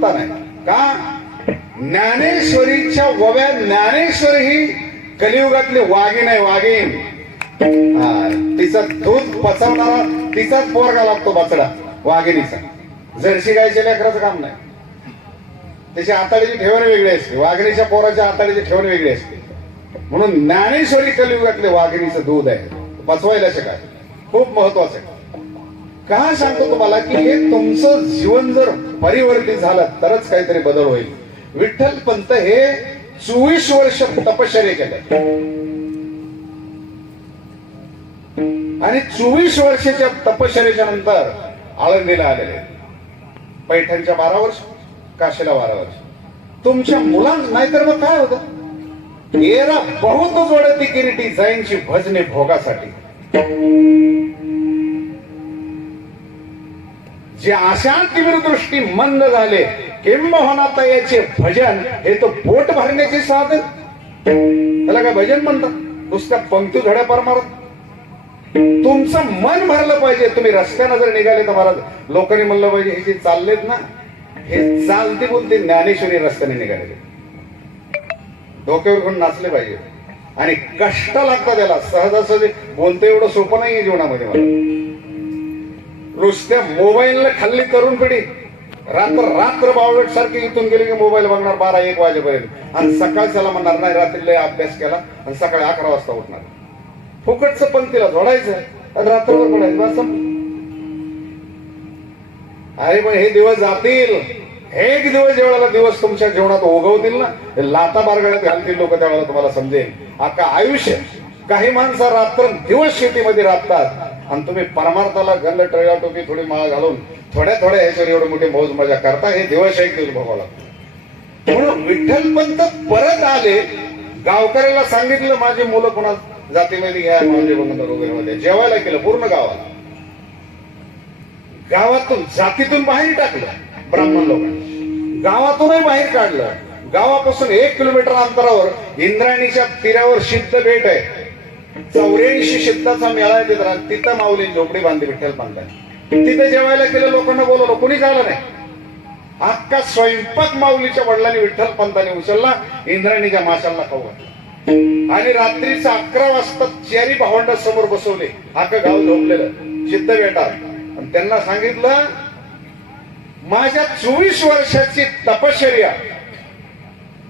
पत्ता नाही. का? ज्ञानेश्वरीच्या वव्या ज्ञानेश्वर ही कलियुगातली वाघीण आहे वाघीण तिचा दूध पचवणारा तिचाच पोरगा लागतो बचडा वाघिणीचा. जर्शी गायच्या लेकराचं काम नाही. त्याची आताडीची ठेवण वेगळी असते. वाघिणीच्या पोराच्या आताडीची ठेवण वेगळी असते. म्हणून ज्ञानेश्वरी कलियुगातले वाघिणीचं दूध आहे. पचवायला शकाय. खूप महत्वाचं आहे. का सांगतो तुम्हाला की हे तुमचं जीवन जर परिवर्तित झालं तरच काहीतरी बदल होईल. विठ्ठल पंत हे चोवीस वर्ष तपश्चर्या केले. आणि चोवीस वर्षाच्या तपश्चर्याच्या नंतर आळंदीला आलेले. पैठणच्या बारा वर्ष काशीला बारा वर्ष. तुमच्या मुलांना नाहीतर मग काय होत? येरा बहुत जोडती किरीटी जाईंची भजने भोगासाठी. जे अशांतीवर दृष्टी मंद झाले किंबहुना याचे भजन हे तो पोट भरण्याचे साधन. त्याला काय भजन म्हणतात? नुसत्या पंक्ती धड्या पार मारत. तुमचं मन भरलं पाहिजे. तुम्ही रस्त्यानं जर निघाले तर मला लोकांनी म्हणलं पाहिजे हे जे चाललेत ना हे चालते बोलते ज्ञानेश्वरी रस्त्याने निघाले डोक्यावर घेऊन नाचले पाहिजे. आणि कष्ट लागतात त्याला सहजासहजी बोलतं एवढं सोपं नाहीये जीवनामध्ये. मला नुसत्या मोबाईलला खाल्ली तरुण पिढी. रात्र रात्र बावळट सारखी इथून गेली की मोबाईल बघणार बारा एक वाजेपर्यंत. आणि सकाळच्याला म्हणणार नाही रात्री लय अभ्यास केला आणि सकाळी अकरा वाजता उठणार. फुकटचं पंक्तीला जोडायचं. आणि रात्रभर पडायचं अरे पण हे दिवस जातील. एक दिवस जेवढाला दिवस तुमच्या जीवनात ओघवतील ना. लाता बारगळ्यात घालतील लोक त्यावेळेला तुम्हाला समजेल. आता आयुष्य काही माणसं रात्र दिवस शेतीमध्ये राबतात. आणि तुम्ही परमार्थाला गंध टळ्या टोपी थोडी माळा घालून थोड्या थोड्या ह्याच्यावर एवढे मोठे मौज मजा करता हे दिवस एक दिवस भोगावं लागतं. म्हणून विठ्ठल पंत परत आले. गावकऱ्याला सांगितलं माझी मुलं कोणा जातीमध्ये घ्या माझे वगैरे जेवायला केलं पूर्ण गावाला. गावातून जातीतून बाहेर टाकलं ब्राह्मण लोकांनी. गावातूनही बाहेर काढलं. गावापासून एक किलोमीटर अंतरावर इंद्रायणीच्या तीरावर सिद्ध बेट आहे. चौऱ्याऐंशी सिद्धाचा मेळा आहे तिथं. तिथं माऊली झोपडी बांधली विठ्ठल पंतांनी तिथे जेवायला गेलं लोकांना बोलवलं कोणी झालं नाही. अख्खा स्वयंपाक माऊलीच्या वडिलांनी विठ्ठल पंतांनी उचलला इंद्रायणीच्या माशाला खाऊ घातला. आणि रात्रीचा अकरा वाजता चेरी भावंडा समोर बसवले. अख्खं गाव झोपलेलं सिद्ध बेटा आणि त्यांना सांगितलं माझ्या चोवीस वर्षाची तपश्चर्या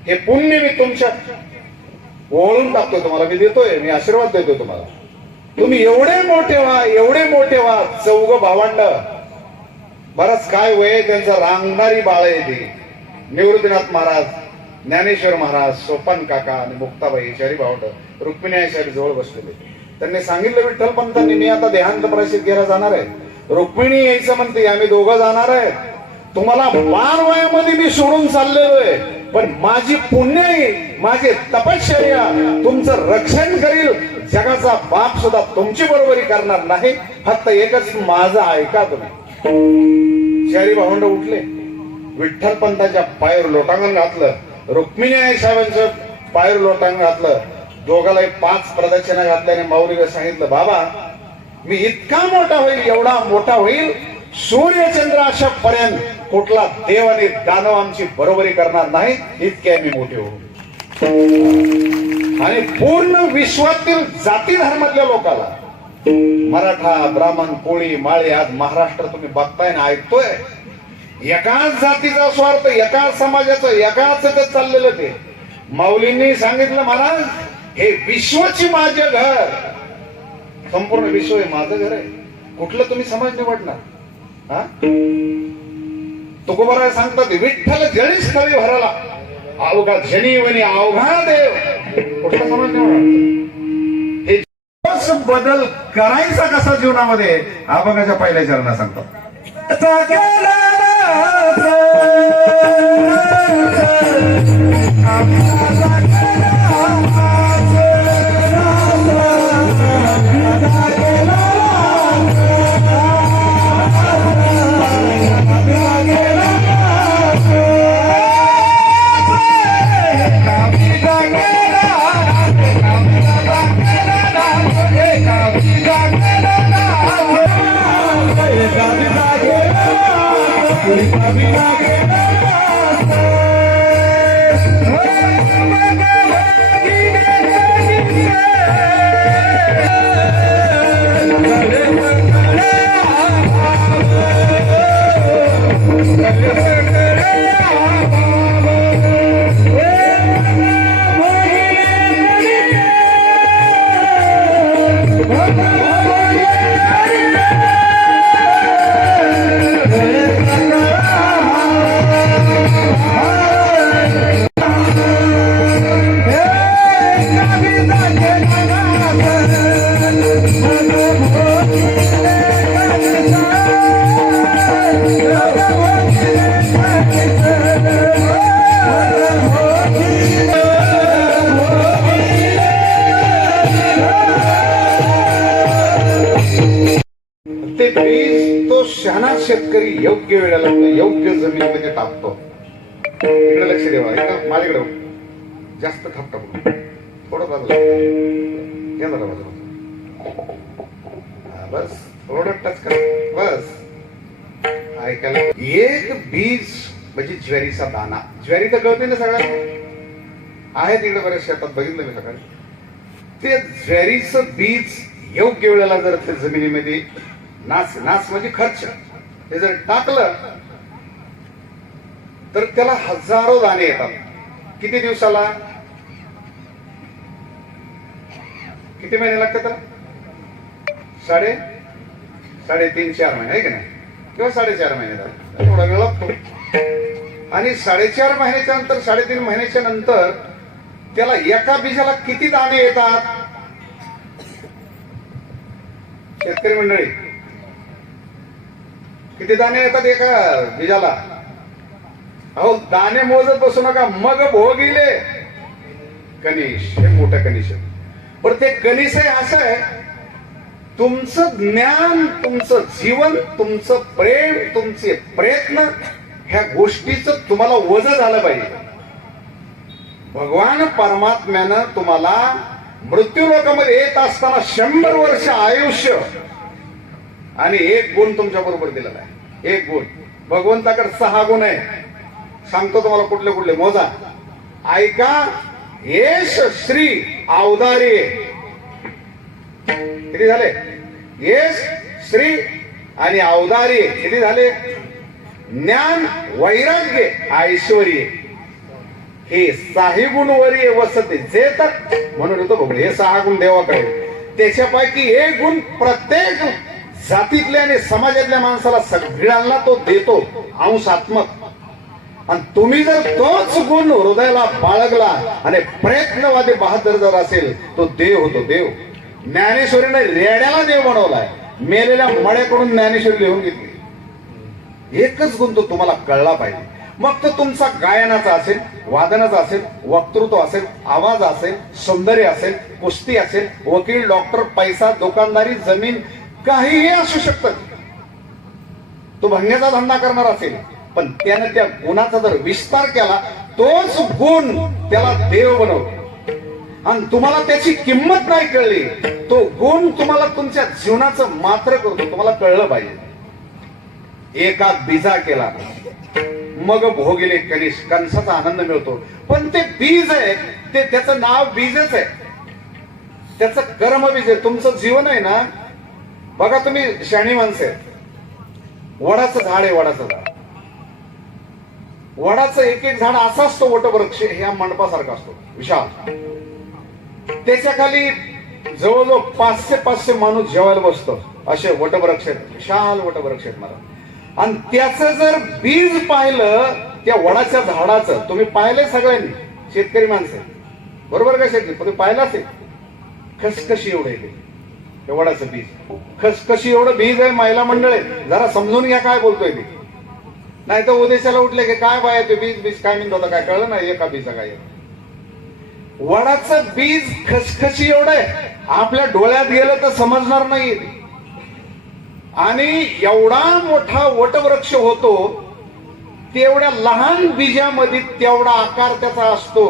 हे पुण्य मी तुमच्या ओळून टाकतोय तुम्हाला मी देतोय मी आशीर्वाद देतोय तुम्हाला. तुम्ही एवढे मोठे व्हा एवढे मोठे व्हा चौघ भावंड. बरंच काय वय आहे त्यांचं रांगणारी बाळ आहे ती. निवृत्तीनाथ महाराज ज्ञानेश्वर महाराज सोपान काका आणि मुक्ताबाई चारी भावंड रुक्मिणी आईशारी जवळ बसलेले. त्यांनी सांगितलं विठ्ठल पंतांनी मी आता देहांत प्रसिद्ध घ्यायला जाणार आहे. रुक्मिणी यायचं म्हणते आम्ही दोघं जाणार आहे. तुम्हाला बार वयामध्ये मी सोडून चाललेलो आहे. पण माझी पुण्य माझी तपश्चर्या तुमचं रक्षण करील. जगाचा बाप सुद्धा तुमची बरोबरी करणार नाही. फक्त एकच माझं ऐका तुम्ही. शहरी भावंड उठले. विठ्ठल पंताच्या पायर लोटांगण घातलं. रुक्मिणी साहेबांचं पायर लोटांगण घातलं. दोघालाही पाच प्रदक्षिणा घातल्याने माऊलीला सांगितलं बाबा मी इतका मोठा होईल एवढा मोठा होईल सूर्यचंद्र अशा पर्यंत कुठला देव आणि दानव आमची बरोबरी करणार नाही इतके आम्ही मोठे होऊ. आणि पूर्ण विश्वातील जाती धर्मातल्या लोकाला मराठा ब्राह्मण कोळी माळी आज महाराष्ट्र तुम्ही बघताय ना ऐकतोय एकाच जातीचा स्वार्थ एकाच समाजाचं एकाच ते चाललेलं ते. माऊलींनी सांगितलं महाराज हे विश्वची माझे घर. संपूर्ण विश्व हे माझं घर आहे. कुठलं तुम्ही समाज निवडणार? हा? तुकोबराय सांगतात विठ्ठल जळीस कवी भरला अवघा जनीवनी अवघा देव. कुठला समाज हे बदल करायचा कसा जीवनामध्ये? अभंगाच्या पहिल्या चरणा Vem pra mim, ते बीज तो शहाणा शेतकरी योग्य वेळेला योग्य जमिनीमध्ये टाकतो. इकडे लक्ष देवा इकडे माझ्याकडे जास्त थाप टाकू थोडं बाजूला. या जरा बाजूला. बस. थोडं टच कर. बस. ऐकायला एक बीज म्हणजे ज्वारीचा दाना. ज्वारी तर कळते ना सगळ्यांना आहे तिकडे बऱ्याच शेतात. बघितलं मी सकाळी. ते ज्वारीचं बीज योग्य वेळेला जर ते जमिनीमध्ये नाच नाच म्हणजे खर्च. हे जर टाकलं तर त्याला हजारो दाणे येतात. किती दिवसाला? किती महिने लागतात त्याला? साडे? साडेतीन चार महिने आहे की नाही? किंवा साडेचार महिने झाले. थोडा वेळ लागतो. आणि साडेचार महिन्याच्या नंतर साडेतीन महिन्याच्या नंतर त्याला एका बीजाला किती दाणे येतात? शेतकरी मंडळी किती दाणे येतात एका बीजाला अहो दाणे मोजत बसू नका. मग भोगिले. कनिश हे मोठं कनिश आहे पण ते कनिश आहे असं आहे. तुमचं ज्ञान तुमचं जीवन तुमचं प्रेम तुमचे प्रयत्न ह्या गोष्टीचं तुम्हाला वज झालं पाहिजे. भगवान परमात्म्यानं तुम्हाला मृत्यू येत असताना शंभर वर्ष आयुष्य आणि एक गुण तुमच्या बरोबर दिलेला आहे. एक गुण. भगवंताकडे सहा गुण आहे. सांगतो तुम्हाला कुठले कुठले. मोजा. ऐका येश श्री अवधारी किती झाले? येश श्री आणि अवदारी किती झाले? ज्ञान वैराग्य ऐश्वर्य. हे साही गुण वरी वसते. जे तर म्हणून येतो बघ. हे सहा गुण देवाकडे. त्याच्यापैकी एक गुण प्रत्येक जातीतल्या आणि समाजातल्या माणसाला सगळ्यांना तो देतो अंशात्मक आणि तुम्ही जर तोच गुण हृदयाला बाळगला आणि प्रयत्नवादी बहादर जर असेल तो देव होतो देव. ज्ञानेश्वरीने रेड्याला देव बनवलाय. मेलेल्या मळ्याकडून ज्ञानेश्वरी लिहून घेतली. एकच गुण तो तुम्हाला कळला पाहिजे. मग तो तुमचा गायनाचा असेल वादनाचा असेल वक्तृत्व असेल आवाज असेल सौंदर्य असेल कुस्ती असेल वकील डॉक्टर पैसा दुकानदारी जमीन काहीही असू शकतं. तो भंग्याचा धंदा करणार असेल पण त्याने त्या गुणाचा जर विस्तार केला तोच गुण त्याला देव बनवतो. आणि तुम्हाला त्याची किंमत नाही कळली तो गुण तुम्हाला तुमच्या जीवनाचं मात्र करतो तुम्हाला कळलं पाहिजे. एका बीजा केला मग भोगिले कनिष कणसाचा आनंद मिळतो. पण ते बीज आहे ते त्याचं नाव बीजच आहे. त्याचं कर्म बीज आहे तुमचं जीवन आहे ना बघा तुम्ही शाणी माणसे वडाचं झाड आहे वडाचं झाड. वडाचं एक एक झाड असा असतो वटवृक्ष ह्या मंडपासारखा असतो. विशाल. त्याच्याखाली जवळजवळ पाचशे पाचशे माणूस जेवायला बसतो असे वटवृक्ष आहेत. विशाल वटवृक्ष आहेत मला आणि त्याचं जर बीज पाहिलं त्या वडाच्या झाडाचं तुम्ही पाहिलंय सगळ्यांनी? शेतकरी माणसे बरोबर का शेतकरी? तुम्ही पाहिलं असेल खसखशी एवढं एवढाच ते. ते कशी बीज खसखशी एवढं बीज आहे महिला मंडळ? आहे जरा समजून घ्या काय बोलतोय ते नाही तर उद्देशाला उठले की काय बाय ते बीज बीज काय म्हणत होता काय कळलं नाही एका बीजा काय. वडाच वडाचं बीज खसखशी एवढं आहे. आपल्या डोळ्यात गेलं तर समजणार नाही. आणि एवढा मोठा वटवृक्ष होतो तेवढ्या लहान बीजामध्ये तेवढा आकार त्याचा असतो.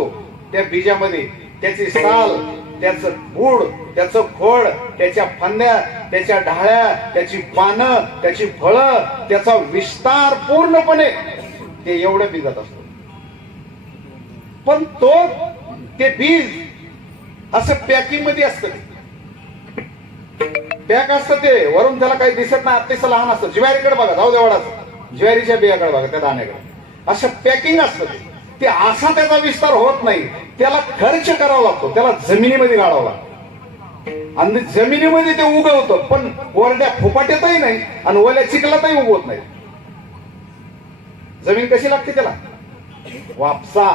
त्या बीजामध्ये त्याची साल त्याचं बूड त्याचं फळ त्याच्या फांद्या त्याच्या ढाळ्या त्याची पानं त्याची फळं त्याचा विस्तार पूर्णपणे. ते एवढं बीजात असतो. पण तो ते बीज असं पॅकिंगमध्ये असत पॅक असतं ते. वरून त्याला काही दिसत नाही. अतिशय लहान असतं. ज्वारीकडे बघा. जाऊ देवडाच ज्वारीच्या बियाकडे बघा त्या दाण्याकडे. असं पॅकिंग असतं ते. ते असा त्याचा विस्तार होत नाही. त्याला खर्च करावा लागतो. त्याला जमिनीमध्ये गाडावं लागतं. आणि जमिनीमध्ये ते उगवतं पण वरड्या फुपाट्यातही नाही आणि ओल्या चिखलातही उगवत नाही. जमीन कशी लागते त्याला? वापसा.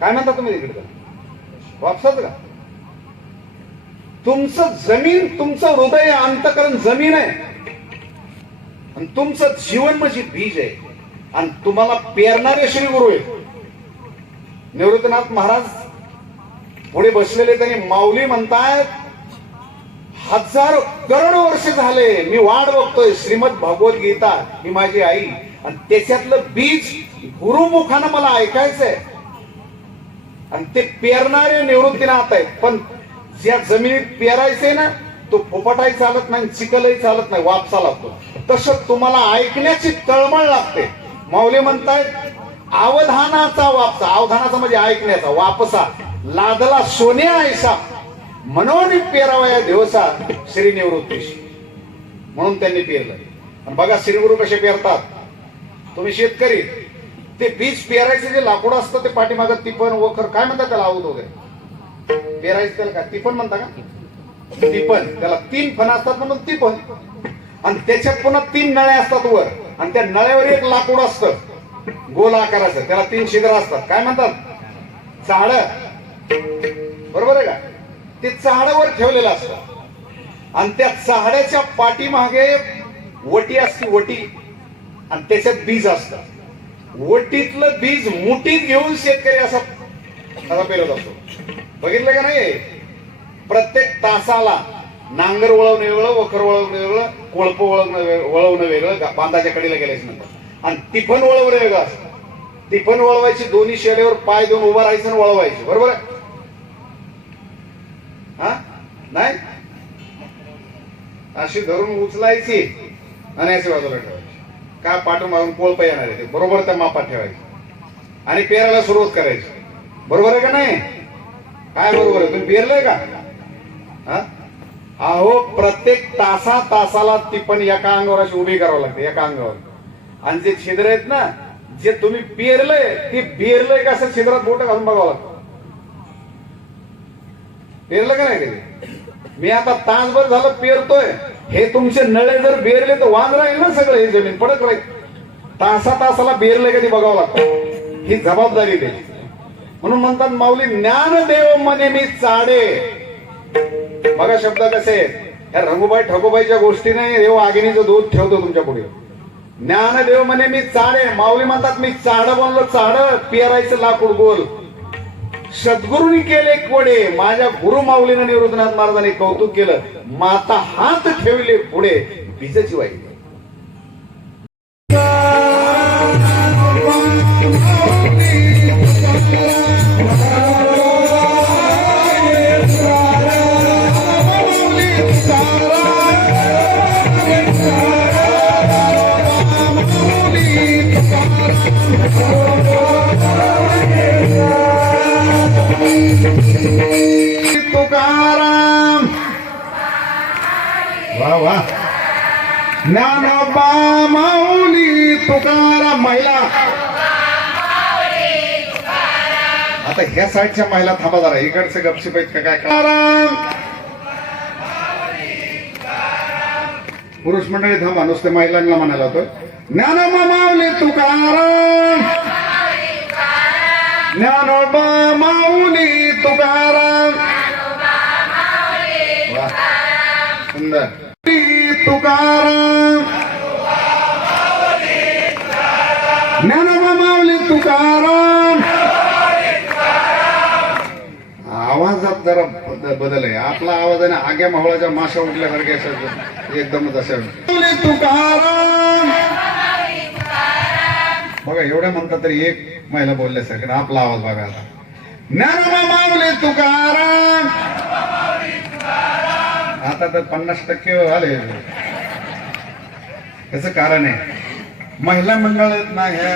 काय म्हणता तुम्ही तिकडे त्याला? वापसाच का? तुमचं जमीन तुमचं हृदय अंतकरण जमीन आहे. आणि तुमचं जीवन म्हणजे बीज आहे. आणि तुम्हाला पेरणारे श्री गुरु आहे निवृत्तनाथ महाराज पुढे बसलेले त्यांनी माऊली म्हणतायत हजार करोड वर्ष झाले मी वाट बघतोय श्रीमद भागवत गीता ही माझी आई. आणि त्याच्यातलं बीज गुरुमुखानं मला ऐकायचंय. आणि ते पेरणारे निवृत्तीनाथ आहेत. पण ज्या जमिनीत पेरायचंय ना तो फुपटाही चालत नाही चिकलही चालत नाही वापसा लागतो तसं तुम्हाला ऐकण्याची तळमळ लागते. माऊली म्हणतायत अवधानाचा वापसा अवधानाचा म्हणजे ऐकण्याचा वापसा. लादला सोने ऐसा म्हणून पेरावया दिवसा श्री निवृत्तीशी म्हणून त्यांनी पेरलं. आणि बघा श्रीगुरु कसे पेरतात. तुम्ही शेतकरी ते बीज पेरायचं जे लाकूड असतं ते पाठीमागं तिपण वखर काय म्हणतात त्याला आवत वगैरे? पेरायचं त्याला काय? तिपण म्हणता का? तिपण. त्याला तीन फण असतात म्हणून तिपण. आणि त्याच्यात पुन्हा तीन नळ्या असतात वर. आणि त्या नळ्यावर एक लाकूड असतं. गोल आकाराचं. त्याला तीन छिद्र असतात. काय म्हणतात? चाळ. बरोबर आहे का? ते चाहड्यावर ठेवलेलं असतं. आणि त्या चाहड्याच्या पाठीमागे वटी असती वटी. आणि त्याच्यात बीज असतं. वटीतलं बीज मुठीत घेऊन शेतकरी असा पेरत असतो. बघितलं का नाही? प्रत्येक तासाला नांगर वळवणं वेगळं वखर वळवणं वेगळं कोळप वळवणं वळवणं वेगळं बांधाच्या कडेला गेल्याच नंतर. आणि तिफन वळवणं वेगळं असतं. तिफन वळवायची दोन्ही शेलेवर पाय देऊन उभा राहायचं आणि वळवायची. बरोबर आहे? हा? नाही? अशी धरून उचलायची आणि अशी बाजूला ठेवायची. काय पाठून मारून कोळप येणार आहे ते. बरोबर त्या मापात ठेवायची. आणि पेरायला सुरुवात करायची. बरोबर आहे का नाही? काय बरोबर आहे? तुम्ही पेरलंय का? हा? अहो प्रत्येक तासा तासाला ती पण एका अंगावर अशी उभी करावं लागते एका अंगावर. आणि जे छिद्र आहेत ना जे तुम्ही पेरलंय ते पेरलंय का असं छिद्रात बोट घालून बघावं लागतं. पेरलं का नाही कधी? मी आता तासभर झालं पेरतोय. हे तुमचे नळे जर बेरले तर वांग राहील ना सगळं हे जमीन पडत राहील. तासा तासाला बेरलंय कधी बघावं लागतं? ही जबाबदारी त्याची म्हणून म्हणतात माऊली ज्ञानदेव मने मी चाडे. बघा शब्द कसे आहेत. या रघुबाई ठगुबाईच्या गोष्टी नाही देव आगिनीचं दूध ठेवतो तुमच्यापुढे. ज्ञानदेव म्हणे मी चाडे. माऊली म्हणतात मी चाड बनलो चाड. पेरायचं लाकूड गोल. सद्गुरूंनी केले कोडे. माझ्या गुरु माऊलीनं निवृत्तनाथ महाराजांनी कौतुक केलं. माता हात ठेवले पुढे. बीजची वाई. वा वा. ज्ञानोबा माऊली तुकाराम महिला. आता ह्या साईडच्या महिला थांबा जरा इकडचे गपशिप आहेत का काय? पुरुष मंडळी थांबा नुसते महिलांना म्हणायला होतं. ज्ञानोबा माऊली तुकाराम. ज्ञानोबा माऊली तुकाराम. वा. सुंदर. तुकाराम. ज्ञानोबा माऊली तुकाराम. आवाजात जरा बदल आहे. आपला आवाज आहे ना आग्या मावळाच्या माशा उठल्यासारखे असं एकदमच असं तुकाराम. बघा एवढ्या म्हणतात तरी एक महिला बोलल्यासारखं आपला आवाज बघा आता. ज्ञानोबा माऊली तुकाराम. आता तर पन्नास टक्के आले. याच कारण आहे. महिला मंडळ ना ह्या